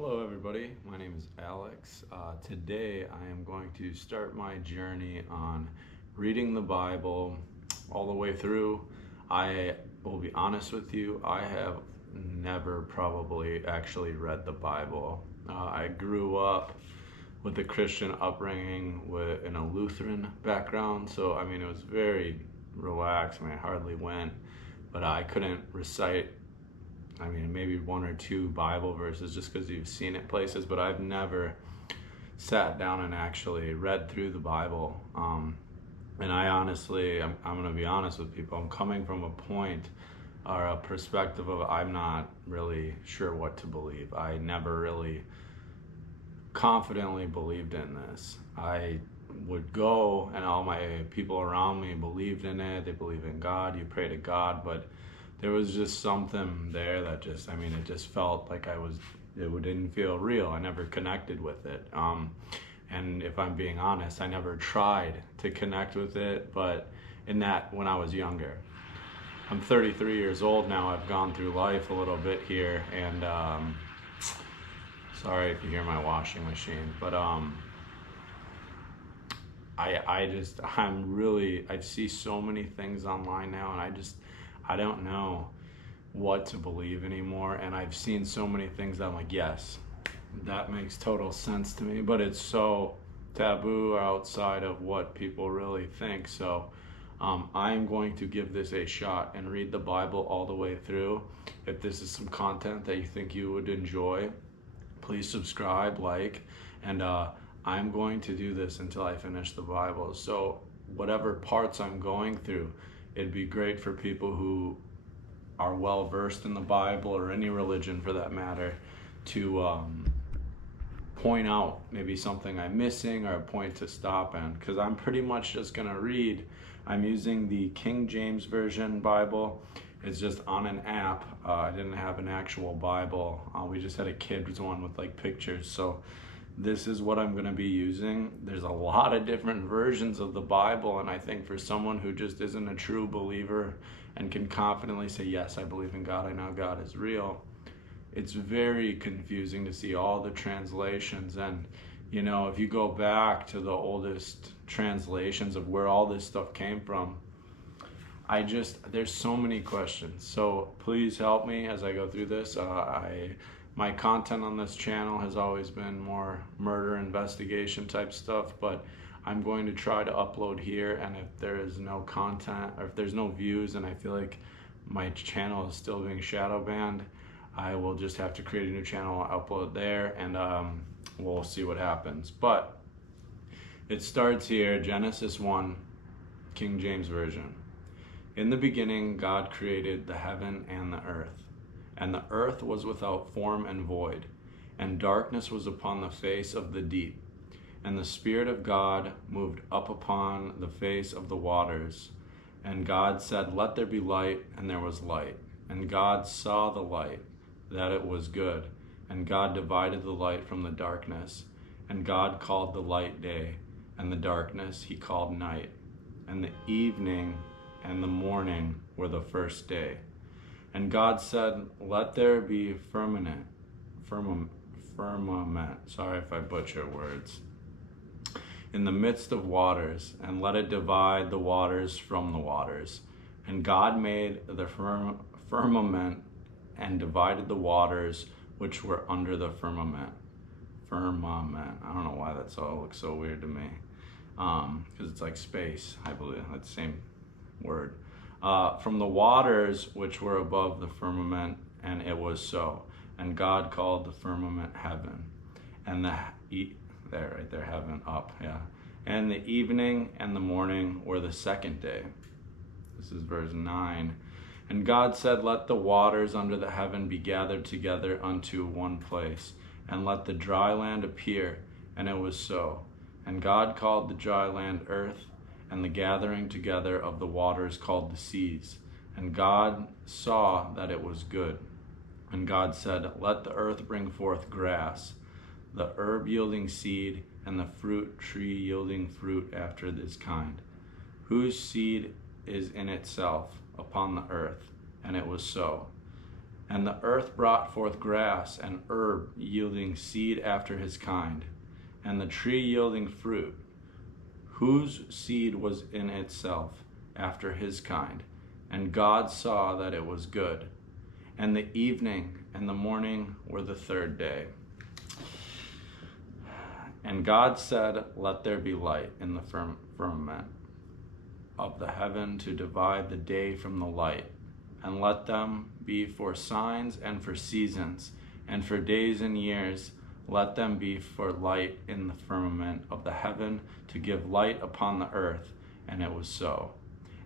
Hello everybody, my name is Alex. Today I am going to start my journey on reading the Bible all the way through. I will be honest with you, I have never probably actually read the Bible. I grew up with a Christian upbringing in a Lutheran background, so I mean it was very relaxed. I hardly went, but I couldn't recite maybe one or two Bible verses just because you've seen it places, but I've never sat down and actually read through the Bible. And I honestly, I'm going to be honest with people, I'm coming from a point or a perspective of I'm not really sure what to believe. I never really confidently believed in this. I would go and all my people around me believed in it. They believe in God, you pray to God, but there was just something there that it just felt like it didn't feel real. I never connected with it. And if I'm being honest, I never tried to connect with it, but when I was younger. I'm 33 years old now. I've gone through life a little bit here, and sorry if you hear my washing machine, but I see so many things online now, and I don't know what to believe anymore. And I've seen so many things that I'm like, yes, that makes total sense to me, but it's so taboo outside of what people really think. So I'm going to give this a shot and read the Bible all the way through. If this is some content that you think you would enjoy, please subscribe, like, and I'm going to do this until I finish the Bible. So whatever parts I'm going through, it'd be great for people who are well versed in the Bible or any religion for that matter to point out maybe something I'm missing or a point to stop in, because I'm pretty much just gonna read. I'm using the King James Version Bible. It's just on an app. I didn't have an actual Bible. We just had a kid's one with like pictures. So this is what I'm going to be using. There's a lot of different versions of the Bible, and I think for someone who just isn't a true believer and can confidently say, yes, I believe in God, I know God is real, it's very confusing to see all the translations. And if you go back to the oldest translations of where all this stuff came from, there's so many questions. So please help me as I go through this. My content on this channel has always been more murder investigation type stuff, but I'm going to try to upload here, and if there is no content or if there's no views and I feel like my channel is still being shadow banned, I will just have to create a new channel, upload there, and we'll see what happens. But it starts here, Genesis 1, King James Version. In the beginning, God created the heaven and the earth. And the earth was without form and void, and darkness was upon the face of the deep. And the Spirit of God moved up upon the face of the waters. And God said, let there be light, and there was light. And God saw the light, that it was good. And God divided the light from the darkness. And God called the light day, and the darkness he called night. And the evening and the morning were the first day. And God said, let there be firmament, sorry if I butcher words, in the midst of waters, and let it divide the waters from the waters. And God made the firmament and divided the waters which were under the firmament. Firmament. I don't know why that all looks so weird to me. Because it's like space, I believe. That's the same word. From the waters which were above the firmament, and it was so. And God called the firmament heaven, and heaven up, yeah. And the evening and the morning were the second day. This is verse 9. And God said, let the waters under the heaven be gathered together unto one place, and let the dry land appear, and it was so. And God called the dry land earth, and the gathering together of the waters called the seas. And God saw that it was good. And God said, let the earth bring forth grass, the herb yielding seed, and the fruit tree yielding fruit after this kind, whose seed is in itself upon the earth. And it was so. And the earth brought forth grass and herb yielding seed after his kind, and the tree yielding fruit, whose seed was in itself after his kind. And God saw that it was good. And the evening and the morning were the third day. And God said, let there be light in the firmament of the heaven to divide the day from the light, and let them be for signs and for seasons, and for days and years. Let them be for light in the firmament of the heaven to give light upon the earth. And it was so.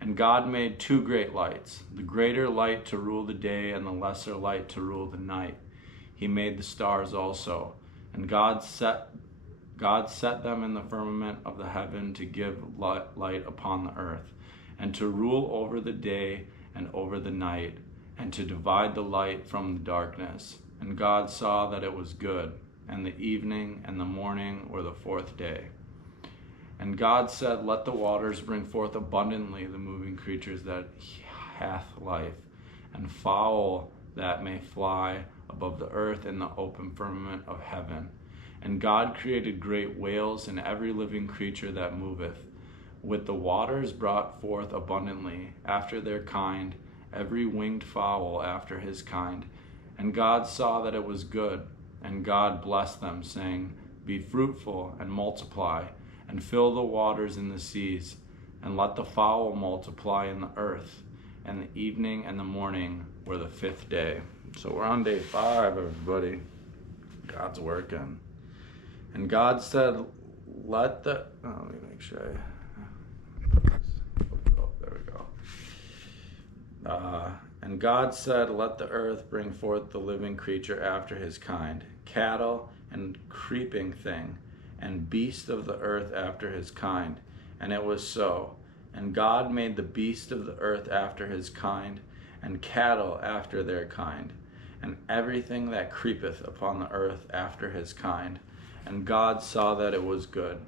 And God made two great lights, the greater light to rule the day and the lesser light to rule the night. He made the stars also. And God set them in the firmament of the heaven to give light upon the earth, and to rule over the day and over the night, and to divide the light from the darkness. And God saw that it was good. And the evening and the morning were the fourth day. And God said, let the waters bring forth abundantly the moving creatures that hath life, and fowl that may fly above the earth in the open firmament of heaven. And God created great whales and every living creature that moveth, with the waters brought forth abundantly after their kind, every winged fowl after his kind. And God saw that it was good. And God blessed them, saying, be fruitful and multiply, and fill the waters in the seas, and let the fowl multiply in the earth. And the evening and the morning were the fifth day. So we're on day 5, everybody. God's working. And God said, let me make sure there we go. And God said, let the earth bring forth the living creature after his kind, cattle and creeping thing, and beast of the earth after his kind. And it was so. And God made the beast of the earth after his kind, and cattle after their kind, and everything that creepeth upon the earth after his kind. And God saw that it was good.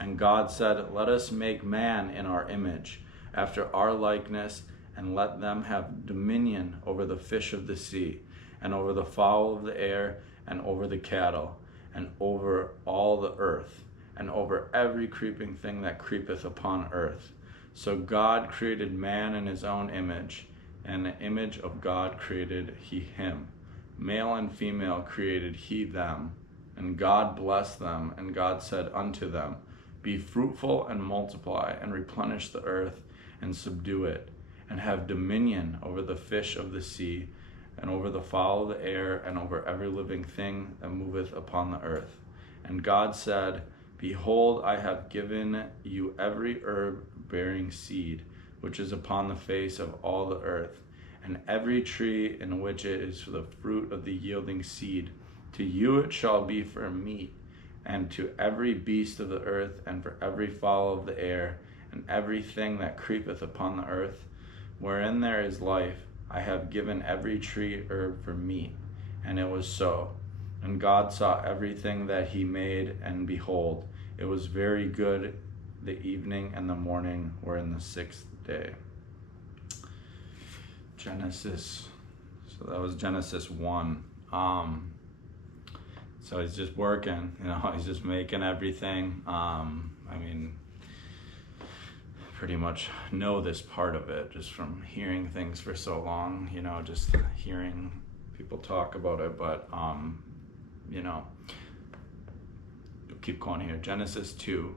And God said, let us make man in our image, after our likeness, and let them have dominion over the fish of the sea, and over the fowl of the air, and over the cattle, and over all the earth, and over every creeping thing that creepeth upon earth. So God created man in his own image, and the image of God created he him. Male and female created he them. And God blessed them, and God said unto them, be fruitful and multiply, and replenish the earth, and subdue it, and have dominion over the fish of the sea, and over the fowl of the air, and over every living thing that moveth upon the earth. And God said, behold, I have given you every herb bearing seed, which is upon the face of all the earth, and every tree in which it is the fruit of the yielding seed. To you it shall be for meat, and to every beast of the earth, and for every fowl of the air, and everything that creepeth upon the earth, wherein there is life, I have given every tree herb for meat. And it was so. And God saw everything that he made, and behold, it was very good. The evening and the morning were in the sixth day. Genesis. So that was Genesis 1. So he's just working, he's just making everything. Pretty much know this part of it just from hearing things for so long, just hearing people talk about it. But, keep going here. Genesis 2.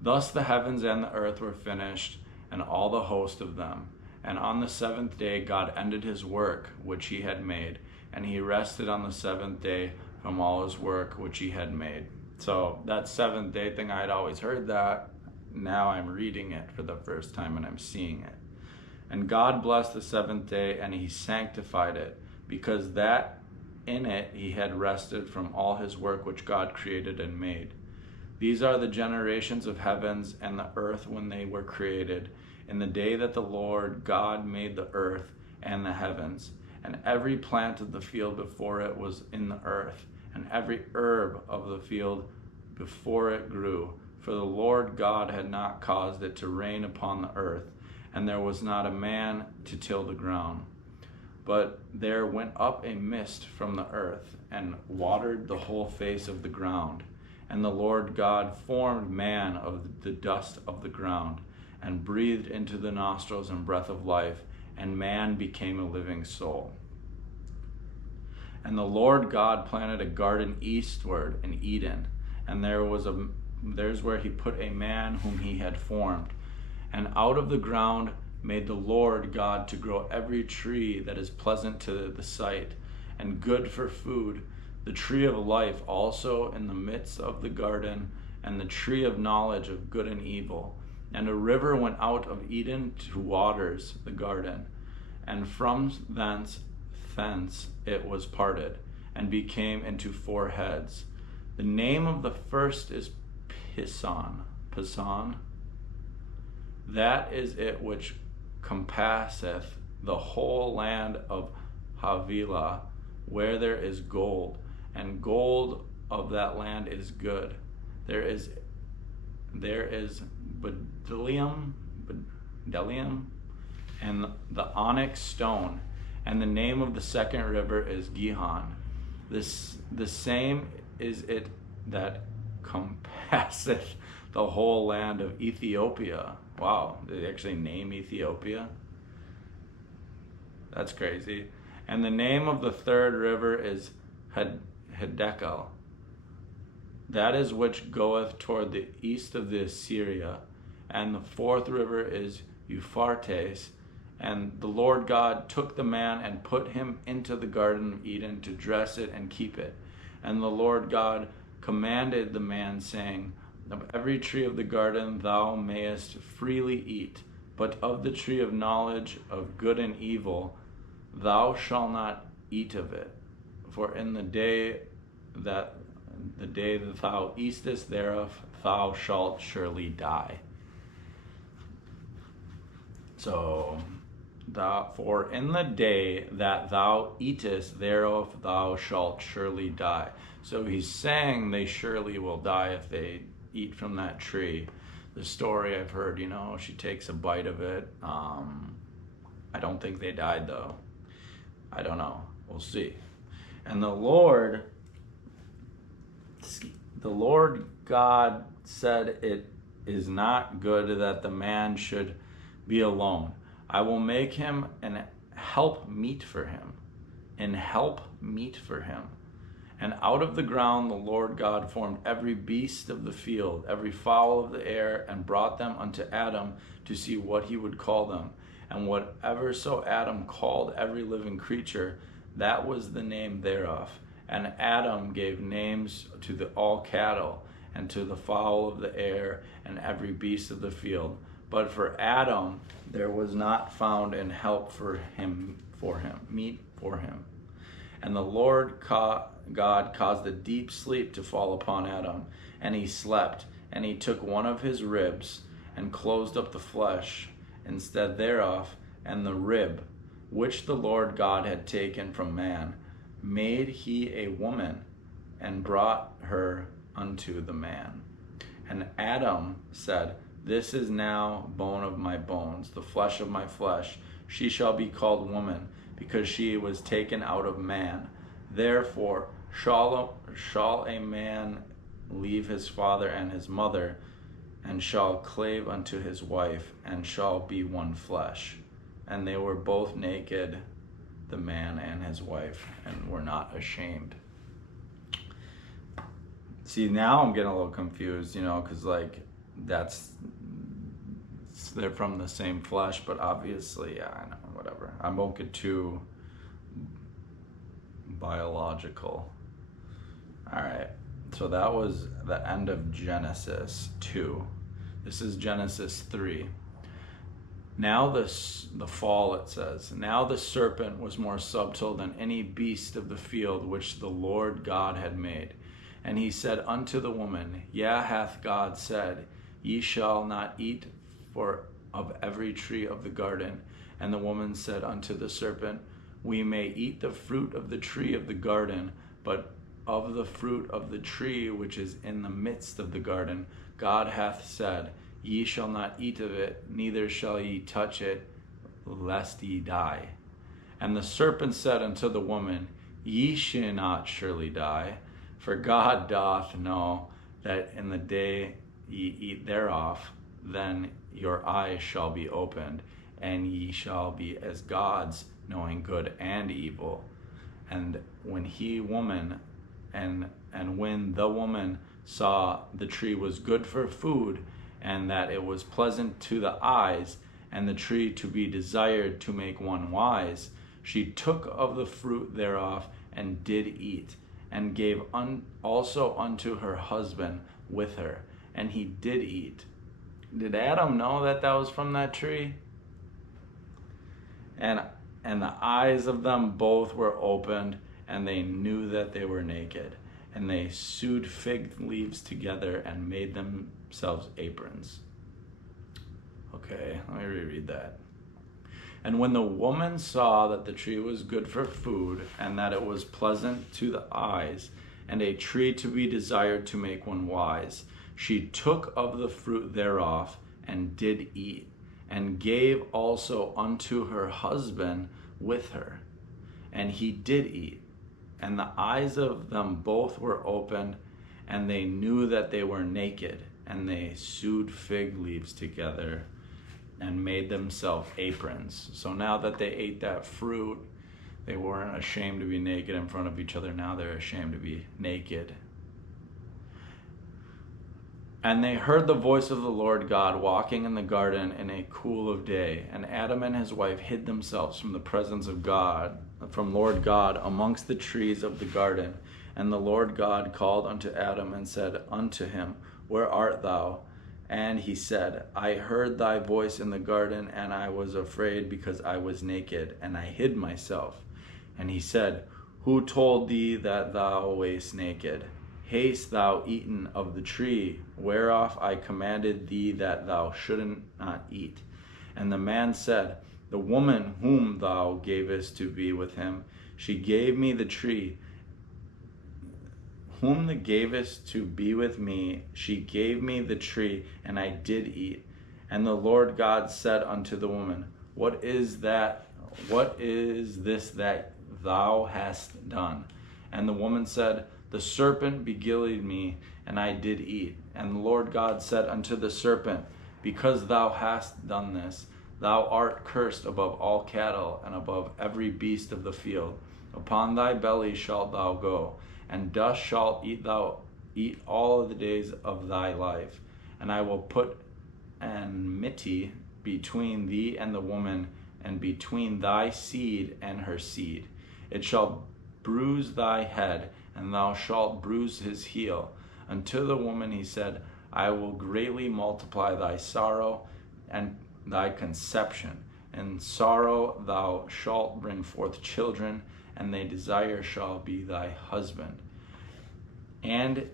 Thus the heavens and the earth were finished, and all the host of them. And on the seventh day God ended his work which he had made, and he rested on the seventh day from all his work which he had made. So that seventh day thing, I had always heard that. Now I'm reading it for the first time and I'm seeing it. And God blessed the seventh day, and he sanctified it, because that in it he had rested from all his work which God created and made. These are the generations of heavens and the earth when they were created, in the day that the Lord God made the earth and the heavens. And every plant of the field before it was in the earth, and every herb of the field before it grew. For the Lord God had not caused it to rain upon the earth, and there was not a man to till the ground. But there went up a mist from the earth, and watered the whole face of the ground. And the Lord God formed man of the dust of the ground, and breathed into the nostrils and breath of life, and man became a living soul. And the Lord God planted a garden eastward in Eden, and there's where he put a man whom he had formed. And out of the ground made the Lord God to grow every tree that is pleasant to the sight, and good for food, the tree of life also in the midst of the garden, and the tree of knowledge of good and evil. And a river went out of Eden to waters the garden, and from thence it was parted, and became into 4 heads. The name of the first is Pison. That is it which compasseth the whole land of Havilah, where there is gold, and gold of that land is good. There is bdellium, and the onyx stone. And the name of the second river is Gihon. The same is it that compasseth the whole land of Ethiopia. Wow, they actually name Ethiopia? That's crazy. And the name of the third river is Hiddekel. That is which goeth toward the east of the Assyria. And the fourth river is Euphrates. And the Lord God took the man and put him into the garden of Eden to dress it and keep it. And the Lord God commanded the man, saying, of every tree of the garden thou mayest freely eat, but of the tree of knowledge of good and evil thou shalt not eat of it. For in the day that thou eatest thereof, thou shalt surely die. So, for in the day that thou eatest thereof, thou shalt surely die. So he's saying they surely will die if they eat from that tree. The story I've heard, she takes a bite of it. I don't think they died though. I don't know. We'll see. And the Lord God said, it is not good that the man should be alone. I will make him an help meet for him. And out of the ground the Lord God formed every beast of the field, every fowl of the air, and brought them unto Adam to see what he would call them. And whatever so Adam called every living creature, that was the name thereof. And Adam gave names to all cattle, and to the fowl of the air, and every beast of the field. But for Adam there was not found an help meet for him. And the Lord God caused a deep sleep to fall upon Adam, and he slept. And he took one of his ribs, and closed up the flesh instead thereof, and the rib which the Lord God had taken from man made he a woman, and brought her unto the man. And Adam said, this is now bone of my bones, the flesh of my flesh. She shall be called woman, because she was taken out of man. Therefore shall a man leave his father and his mother, and shall cleave unto his wife, and shall be one flesh. And they were both naked, the man and his wife, and were not ashamed. See, now I'm getting a little confused, because they're from the same flesh, but obviously, yeah, I know, whatever. I won't get too biological. All right, so that was the end of Genesis 2. This is Genesis 3. Now the fall, it says, now the serpent was more subtle than any beast of the field which the Lord God had made. And he said unto the woman, yea, hath God said, ye shall not eat of every tree of the garden. And the woman said unto the serpent, we may eat the fruit of the tree of the garden, but of the fruit of the tree which is in the midst of the garden, God hath said, ye shall not eat of it, neither shall ye touch it, lest ye die. And the serpent said unto the woman, Ye shall not surely die, for God doth know that in the day ye eat thereof, then your eyes shall be opened, and ye shall be as gods, knowing good and evil. And when when the woman saw the tree was good for food, and that it was pleasant to the eyes, and the tree to be desired to make one wise, she took of the fruit thereof and did eat, and gave also unto her husband with her, and he did eat. Did Adam know that that was from that tree? And the eyes of them both were opened, and they knew that they were naked. And they sewed fig leaves together and made themselves aprons. Okay, let me reread that. And when the woman saw that the tree was good for food, and that it was pleasant to the eyes, and a tree to be desired to make one wise, she took of the fruit thereof and did eat, and gave also unto her husband with her, and he did eat. And the eyes of them both were opened, and they knew that they were naked, and they sewed fig leaves together and made themselves aprons. So now that they ate that fruit, they weren't ashamed to be naked in front of each other. Now they're ashamed to be naked. And they heard the voice of the Lord God walking in the garden in a cool of day. And Adam and his wife hid themselves from the presence of God, from Lord God, amongst the trees of the garden. And the Lord God called unto Adam and said unto him, Where art thou? And he said, I heard thy voice in the garden, and I was afraid because I was naked, and I hid myself. And he said, Who told thee that thou wast naked? Hast thou eaten of the tree whereof I commanded thee that thou shouldest not eat? And the man said, The woman whom thou gavest to be with him, she gave me the tree. Whom thou gavest to be with me, she gave me the tree, and I did eat. And the Lord God said unto the woman, What is that? What is this that thou hast done? And the woman said, The serpent beguiled me, and I did eat. And the Lord God said unto the serpent, Because thou hast done this, thou art cursed above all cattle, and above every beast of the field. Upon thy belly shalt thou go, and dust shalt thou eat all the days of thy life. And I will put enmity between thee and the woman, and between thy seed and her seed. It shall bruise thy head, and thou shalt bruise his heel. Unto the woman he said, I will greatly multiply thy sorrow and thy conception. In sorrow thou shalt bring forth children, and thy desire shall be thy husband, and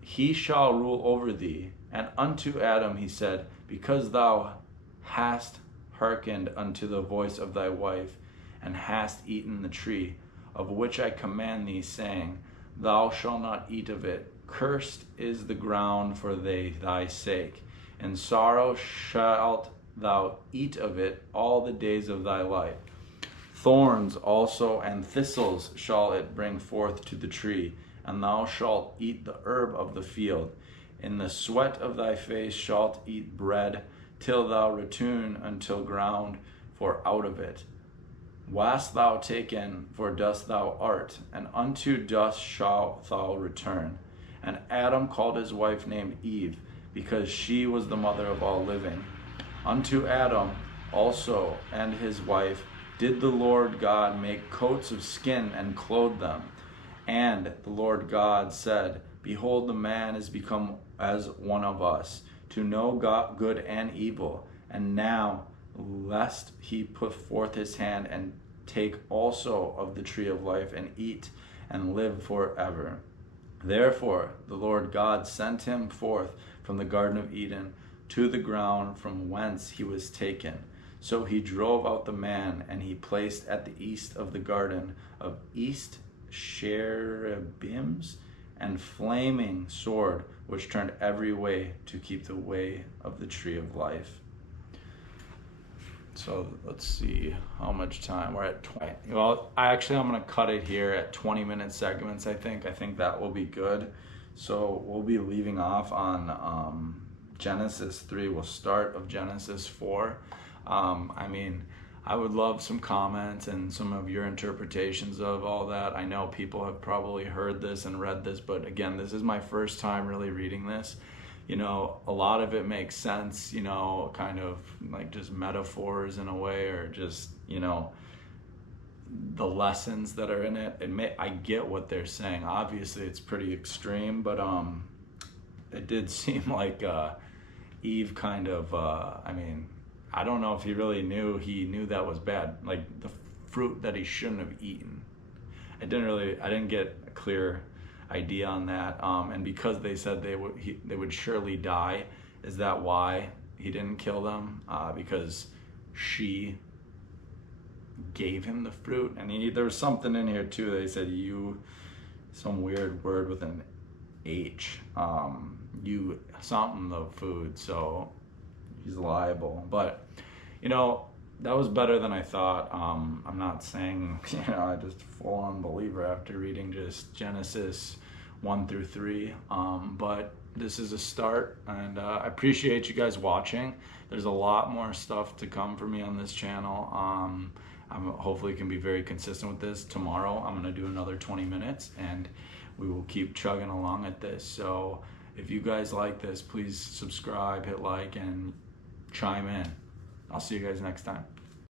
he shall rule over thee. And unto Adam he said, Because thou hast hearkened unto the voice of thy wife, and hast eaten the tree, of which I command thee, saying, Thou shalt not eat of it. Cursed is the ground for thy sake. In sorrow shalt thou eat of it all the days of thy life. Thorns also and thistles shall it bring forth to the tree, and thou shalt eat the herb of the field. In the sweat of thy face shalt eat bread, till thou return until ground, for out of it wast thou taken, for dust thou art, and unto dust shalt thou return. And Adam called his wife named Eve, because she was the mother of all living. Unto Adam also and his wife did the Lord God make coats of skin and clothe them. And the Lord God said, Behold, the man is become as one of us, to know God, good and evil. And now, lest he put forth his hand and take also of the tree of life and eat and live forever. Therefore the Lord God sent him forth from the Garden of Eden to the ground from whence he was taken. So he drove out the man, and he placed at the east of the garden of east cherubims and flaming sword, which turned every way to keep the way of the tree of life. So let's see how much time we're at. 20. Well, I'm gonna cut it here at 20-minute segments. I think that will be good. So we'll be leaving off on Genesis 3. We'll start of Genesis 4. I mean, I would love some comments and some of your interpretations of all that. I know people have probably heard this and read this, but again, this is my first time really reading this. You know, a lot of it makes sense, you know, kind of like just metaphors in a way, or just, you know, the lessons that are in it. I get what they're saying. Obviously, it's pretty extreme, but it did seem like Eve kind of, I mean, I don't know if he really knew that was bad, like the fruit that he shouldn't have eaten. I didn't get a clear idea on that, and because they said they would surely die, is that why he didn't kill them? Because she gave him the fruit, and there was something in here too. They said some weird word with an H, you something the food, so he's liable. But you know, that was better than I thought. I'm not saying, you know, I just full-on believer after reading just Genesis 1 through 3, but this is a start, and I appreciate you guys watching. There's a lot more stuff to come for me on this channel. I'm hopefully can be very consistent with this. Tomorrow I'm going to do another 20 minutes, and we will keep chugging along at this. So if you guys like this, please subscribe, hit like, and chime in. I'll see you guys next time.